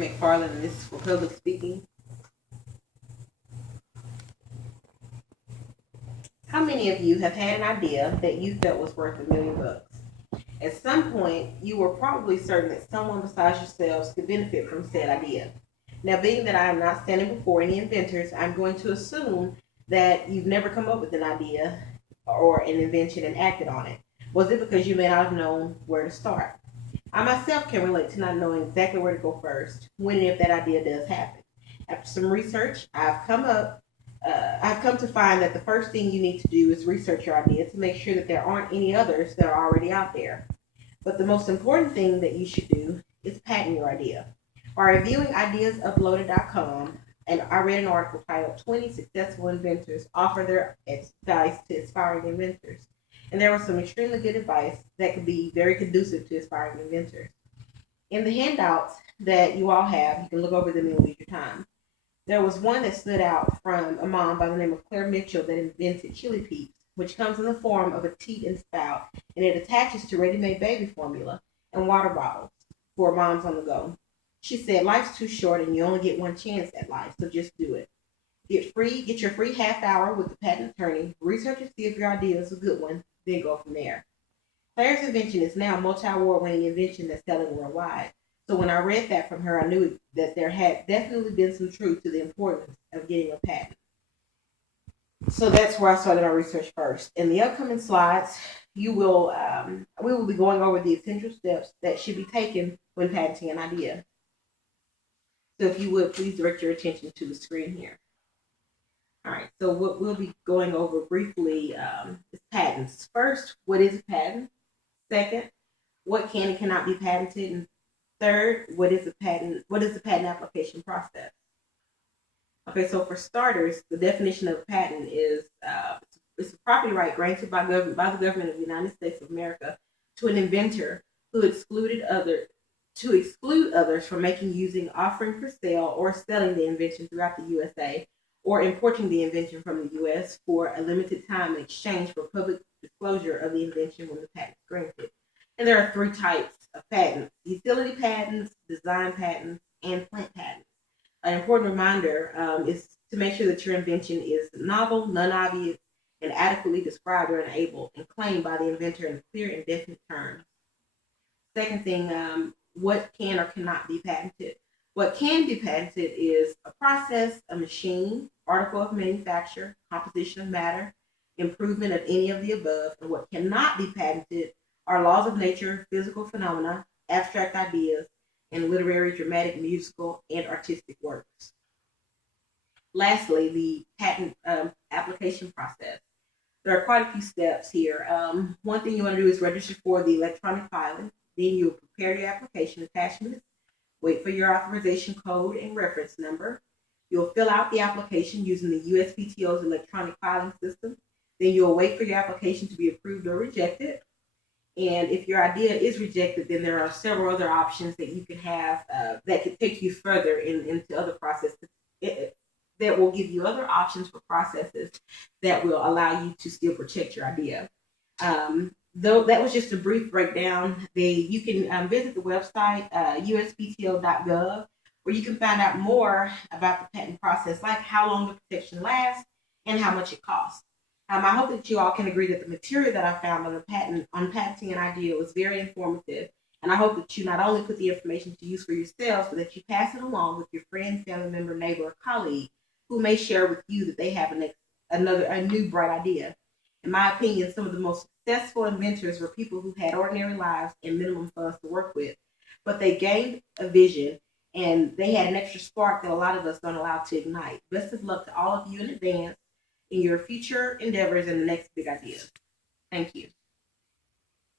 McFarland, and this is for public speaking. How many of you have had an idea that you felt was worth $1,000,000? At some point, you were probably certain that someone besides yourselves could benefit from said idea. Now, being that I am not standing before any inventors, I'm going to assume that you've never come up with an idea or an invention and acted on it. Was it because you may not have known where to start? I myself can relate to not knowing exactly where to go first when and if that idea does happen. After some research, I've come to find that the first thing you need to do is research your idea to make sure that there aren't any others that are already out there. But the most important thing that you should do is patent your idea. By reviewing ideasuploaded.com, and I read an article titled 20 Successful Inventors Offer Their Advice to Aspiring Inventors. And there was some extremely good advice that could be very conducive to aspiring inventors. In the handouts that you all have, you can look over them in leisure time. There was one that stood out from a mom by the name of Claire Mitchell that invented Chili Peeps, which comes in the form of a teat and spout, and it attaches to ready-made baby formula and water bottles for moms on the go. She said, "Life's too short and you only get one chance at life, so just do it. Get your free half hour with the patent attorney, research and see if your idea is a good one, then go from there." Claire's invention is now a multi-award winning invention that's selling worldwide. So when I read that from her, I knew that there had definitely been some truth to the importance of getting a patent. So that's where I started our research first. In the upcoming slides, we will be going over the essential steps that should be taken when patenting an idea. So if you would, please direct your attention to the screen here. All right, so what we'll be going over briefly is patents. First, what is a patent? Second, what can and cannot be patented? And third, what is the patent application process? Okay, so for starters, the definition of a patent is it's a property right granted by the government of the United States of America to an inventor who exclude others from making, using, offering for sale, or selling the invention throughout the USA, or importing the invention from the US for a limited time in exchange for public disclosure of the invention when the patent is granted. And there are three types of patents: utility patents, design patents, and plant patents. An important reminder is to make sure that your invention is novel, non-obvious, and adequately described or enabled and claimed by the inventor in clear and definite terms. Second thing, what can or cannot be patented? What can be patented is a process, a machine, article of manufacture, composition of matter, improvement of any of the above. And what cannot be patented are laws of nature, physical phenomena, abstract ideas, and literary, dramatic, musical, and artistic works. Lastly, the patent application process. There are quite a few steps here. One thing you want to do is register for the electronic filing. Then you'll prepare your application attachments, wait for your authorization code and reference number. You'll fill out the application using the USPTO's electronic filing system. Then you'll wait for your application to be approved or rejected. And if your idea is rejected, then there are several other options that you can have that could take you further into other processes that will give you other options for processes that will allow you to still protect your idea. Though that was just a brief breakdown, you can visit the website uspto.gov, where you can find out more about the patent process, like how long the protection lasts and how much it costs. I hope that you all can agree that the material that I found on patenting an idea was very informative, and I hope that you not only put the information to use for yourselves, but that you pass it along with your friend, family member, neighbor, or colleague who may share with you that they have a new bright idea. In my opinion, some of the most successful inventors were people who had ordinary lives and minimum funds to work with, but they gained a vision and they had an extra spark that a lot of us don't allow to ignite. Best of luck to all of you in advance in your future endeavors and the next big ideas. Thank you.